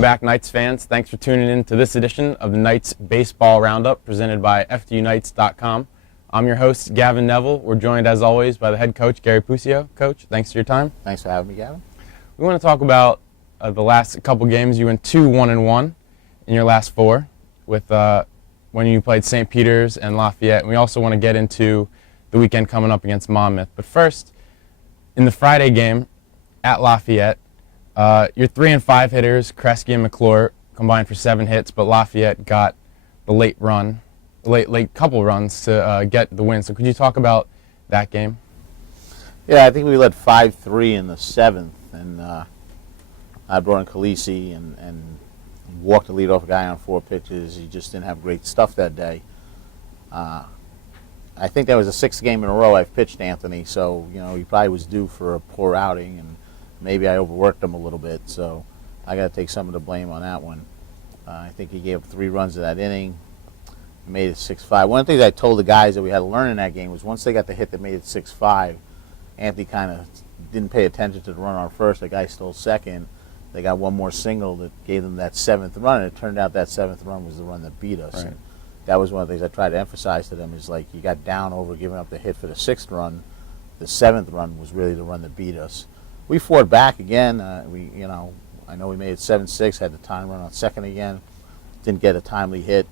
Welcome back, Knights fans. Thanks for tuning in to this edition of the Knights Baseball Roundup presented by FDUKnights.com. I'm your host, Gavin Neville. We're joined, as always, by the head coach, Gary Puccio. Coach, thanks for your time. Thanks for having me, Gavin. We want to talk about the last couple games. You went 2-1-1 in your last four with when you played Saint Peter's and Lafayette. And we also want to get into the weekend coming up against Monmouth. But first, in the Friday game at Lafayette, your 3 and 5 hitters, Kresge and McClure, combined for 7 hits, but Lafayette got the late couple runs to get the win. So could you talk about that game? Yeah, I think we led 5-3 in the 7th, and I brought in Khaleesi and walked the leadoff guy on 4 pitches. He just didn't have great stuff that day. I think that was the 6th game in a row I've pitched Anthony, so he probably was due for a poor outing, and maybe I overworked him a little bit, so I got to take some of the blame on that one. I think he gave up 3 runs in that inning, made it 6-5. One of the things I told the guys that we had to learn in that game was once they got the hit that made it 6-5, Anthony kind of didn't pay attention to the run on first. The guy stole second. They got one more single that gave them that 7th run, and it turned out that 7th run was the run that beat us. Right. And that was one of the things I tried to emphasize to them is like you got down over giving up the hit for the 6th run. The 7th run was really the run that beat us. We fought back again. I know we made it 7-6, had the time run on second again, didn't get a timely hit.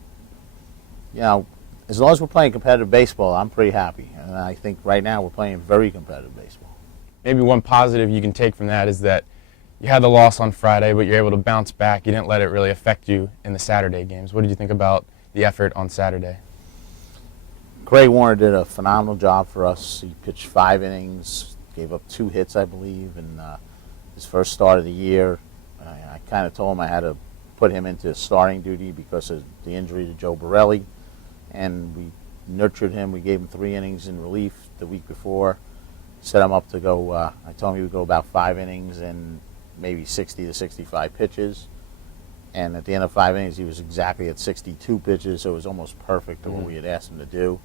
As long as we're playing competitive baseball, I'm pretty happy. And I think right now we're playing very competitive baseball. Maybe one positive you can take from that is that you had the loss on Friday, but you're able to bounce back. You didn't let it really affect you in the Saturday games. What did you think about the effort on Saturday? Craig Warner did a phenomenal job for us. He pitched 5 innings, gave up 2 hits, I believe, in his first start of the year. I kind of told him I had to put him into starting duty because of the injury to Joe Borelli, and we nurtured him. We gave him 3 innings in relief the week before, set him up to go. I told him he would go about 5 innings and maybe 60 to 65 pitches, and at the end of 5 innings, he was exactly at 62 pitches, so it was almost perfect to what we had asked him to do.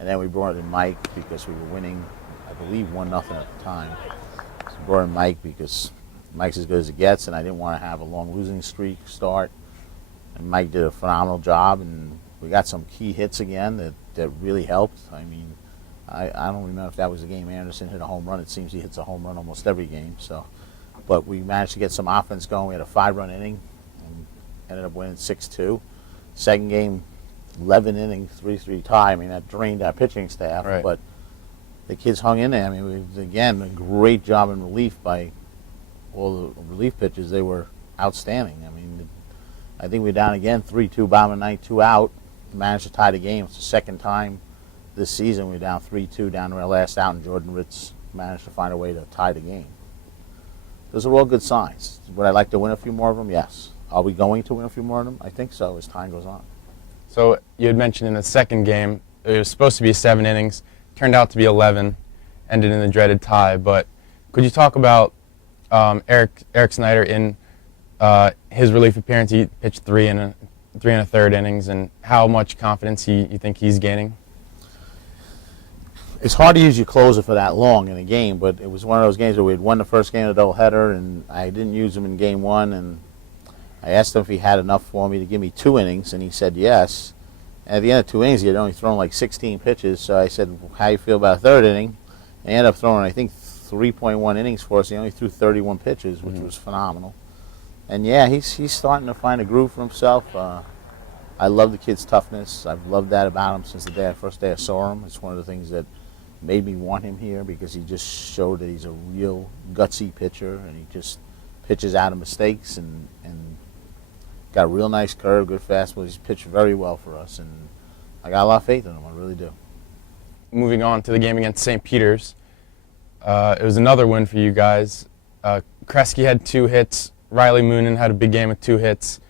And then we brought in Mike because we were winning, I believe, 1-0 at the time. So we brought in Mike because Mike's as good as it gets, and I didn't want to have a long losing streak start. And Mike did a phenomenal job, and we got some key hits again that really helped. I mean, I don't remember if that was the game Anderson hit a home run. It seems he hits a home run almost every game. But we managed to get some offense going. We had a 5-run inning and ended up winning 6-2. Second game, 11 innings, 3-3 tie. I mean, that drained our pitching staff, right. But the kids hung in there. I mean, again, a great job in relief by all the relief pitches. They were outstanding. I mean, I think we're down again, 3-2, bottom of the ninth, 2 out. Managed to tie the game. It's the second time this season we're down 3-2 down to our last out, and Jordan Ritz managed to find a way to tie the game. Those are all good signs. Would I like to win a few more of them? Yes. Are we going to win a few more of them? I think so as time goes on. So you had mentioned in the second game it was supposed to be 7 innings, turned out to be 11, ended in the dreaded tie. But could you talk about Eric Snyder in his relief appearance? He pitched 3 and a third innings, and how much confidence you think he's gaining? It's hard to use your closer for that long in a game, but it was one of those games where we had won the first game of the doubleheader, and I didn't use him in game 1, and I asked him if he had enough for me to give me 2 innings, and he said yes. And at the end of 2 innings, he had only thrown like 16 pitches, so I said, how do you feel about a third inning? And he ended up throwing, I think, 3.1 innings for us. He only threw 31 pitches, which was phenomenal. And yeah, he's starting to find a groove for himself. I love the kid's toughness. I've loved that about him since the first day I saw him. It's one of the things that made me want him here because he just showed that he's a real gutsy pitcher, and he just pitches out of mistakes and got a real nice curve, good fastball. He's pitched very well for us, and I got a lot of faith in him. I really do. Moving on to the game against Saint Peter's, it was another win for you guys. Kresge had 2 hits. Riley Moonen had a big game with 2 hits.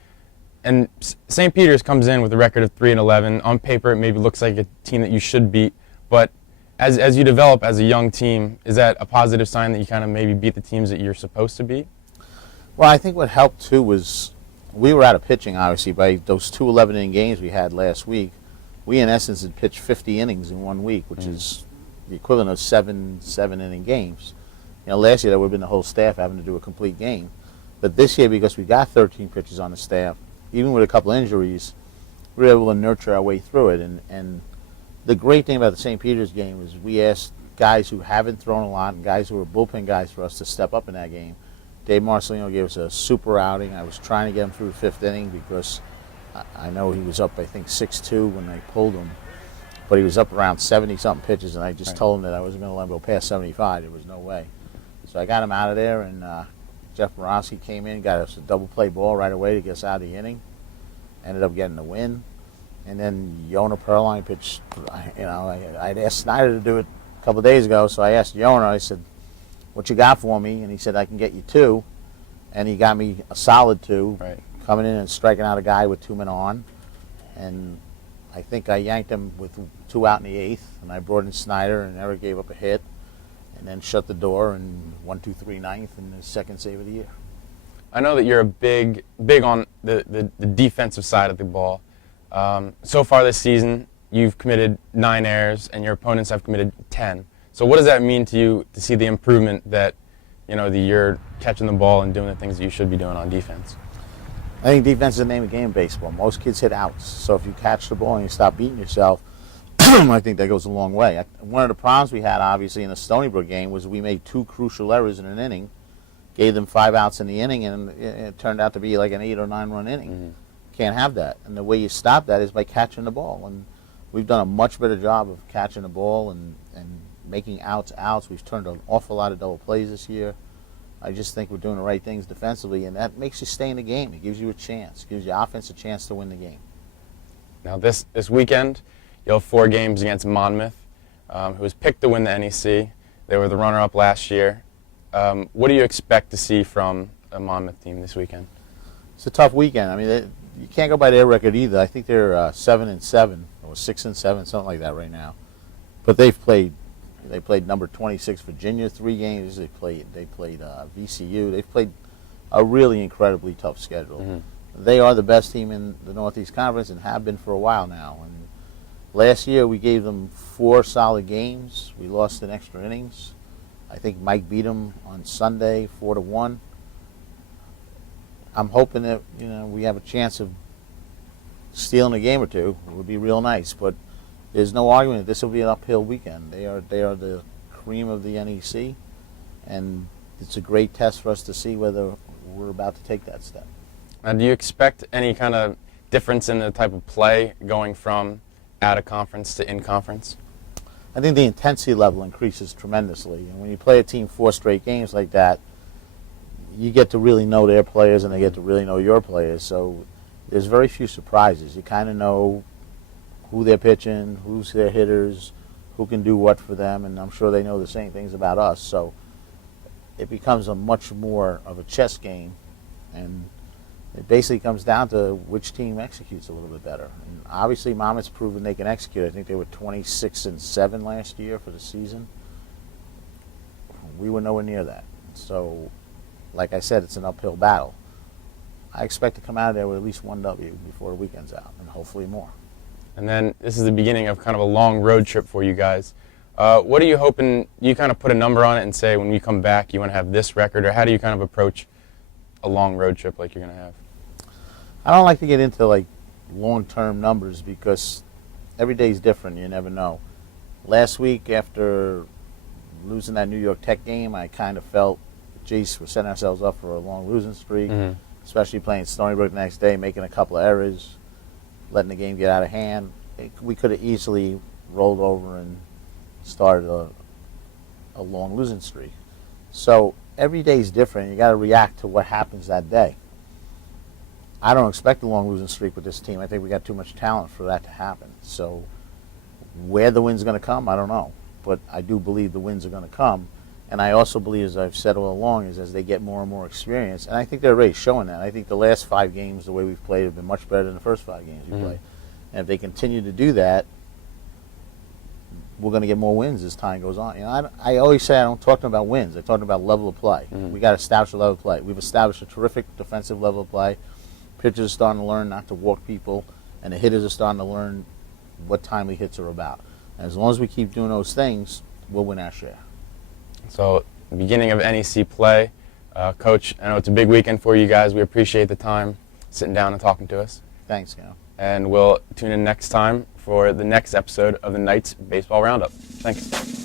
And St. Peter's comes in with a record of 3-11. On paper, it maybe looks like a team that you should beat. But as you develop as a young team, is that a positive sign that you kind of maybe beat the teams that you're supposed to beat? Well, I think what helped, too, was we were out of pitching, obviously, by those 2 11-inning games we had last week. We, in essence, had pitched 50 innings in 1 week, which is the equivalent of 7 7-inning games. Last year, that would have been the whole staff having to do a complete game. But this year, because we got 13 pitchers on the staff, even with a couple injuries, we were able to nurture our way through it. And the great thing about the St. Peter's game is we asked guys who haven't thrown a lot and guys who are bullpen guys for us to step up in that game. Dave Marcelino gave us a super outing. I was trying to get him through the fifth inning because I know he was up, I think, 6-2 when they pulled him. But he was up around 70-something pitches, and I just told him that I wasn't going to let him go past 75. There was no way. So I got him out of there, and Jeff Morosky came in, got us a double play ball right away to get us out of the inning. Ended up getting the win. And then Yona Perline pitched. I'd asked Snyder to do it a couple of days ago, so I asked Yona, I said, what you got for me? And he said, I can get you 2. And he got me a solid 2, coming in and striking out a guy with 2 men on. And I think I yanked him with 2 out in the 8th, and I brought in Snyder and never gave up a hit, and then shut the door and 1-2-3 ninth and the second save of the year. I know that you're a big on the defensive side of the ball. So far this season, you've committed 9 errors, and your opponents have committed 10. So what does that mean to you to see the improvement that, that you're catching the ball and doing the things that you should be doing on defense? I think defense is the name of the game in baseball. Most kids hit outs. So if you catch the ball and you stop beating yourself, I think that goes a long way. One of the problems we had, obviously, in the Stony Brook game was we made 2 crucial errors in an inning, gave them 5 outs in the inning, and it turned out to be like an 8 or 9 run inning. Mm-hmm. Can't have that. And the way you stop that is by catching the ball. And we've done a much better job of catching the ball and making outs. We've turned an awful lot of double plays this year. I just think we're doing the right things defensively, and that makes you stay in the game. It gives you a chance. It gives your offense a chance to win the game. Now this weekend, you'll have 4 games against Monmouth, who was picked to win the NEC. They were the runner-up last year. What do you expect to see from a Monmouth team this weekend? It's a tough weekend. I mean, you can't go by their record either. I think they're 7-7 or 6-7, something like that right now. But they played number 26 Virginia 3 games. They played VCU. They've played a really incredibly tough schedule. Mm-hmm. They are the best team in the Northeast Conference and have been for a while now. And last year we gave them 4 solid games. We lost in extra innings. I think Mike beat them on Sunday 4-1. I'm hoping that we have a chance of stealing a game or 2. It would be real nice, but there's no argument that this will be an uphill weekend. They are the cream of the NEC, and it's a great test for us to see whether we're about to take that step. Now, do you expect any kind of difference in the type of play going from out of conference to in conference? I think the intensity level increases tremendously, and when you play a team 4 straight games like that, you get to really know their players and they get to really know your players. So there's very few surprises. You kind of know who they're pitching, who's their hitters, who can do what for them, and I'm sure they know the same things about us. So it becomes a much more of a chess game, and it basically comes down to which team executes a little bit better. And obviously, Monmouth's proven they can execute. I think they were 26-7 last year for the season. We were nowhere near that. So, like I said, it's an uphill battle. I expect to come out of there with at least 1 W before the weekend's out, and hopefully more. And then this is the beginning of kind of a long road trip for you guys. What are you hoping, you kind of put a number on it and say when you come back you want to have this record, or how do you kind of approach a long road trip like you're going to have? I don't like to get into like long-term numbers because every day is different. You never know. Last week after losing that New York Tech game, I kind of felt, geez, we're setting ourselves up for a long losing streak, especially playing Stony Brook the next day, making a couple of errors, letting the game get out of hand. We could have easily rolled over and started a long losing streak. So every day is different. You got to react to what happens that day. I don't expect a long losing streak with this team. I think we got too much talent for that to happen. So where the win's going to come, I don't know. But I do believe the wins are going to come. And I also believe, as I've said all along, is as they get more and more experience, and I think they're already showing that. I think the last 5 games, the way we've played, have been much better than the first 5 games we played. And if they continue to do that, we're going to get more wins as time goes on. I always say I don't talk to them about wins. I talk to them about level of play. We got to establish a level of play. We've established a terrific defensive level of play. Pitchers are starting to learn not to walk people, and the hitters are starting to learn what timely hits are about. And as long as we keep doing those things, we'll win our share. So, beginning of NEC play, Coach, I know it's a big weekend for you guys. We appreciate the time sitting down and talking to us. Thanks, Cal. And we'll tune in next time for the next episode of the Knights Baseball Roundup. Thanks.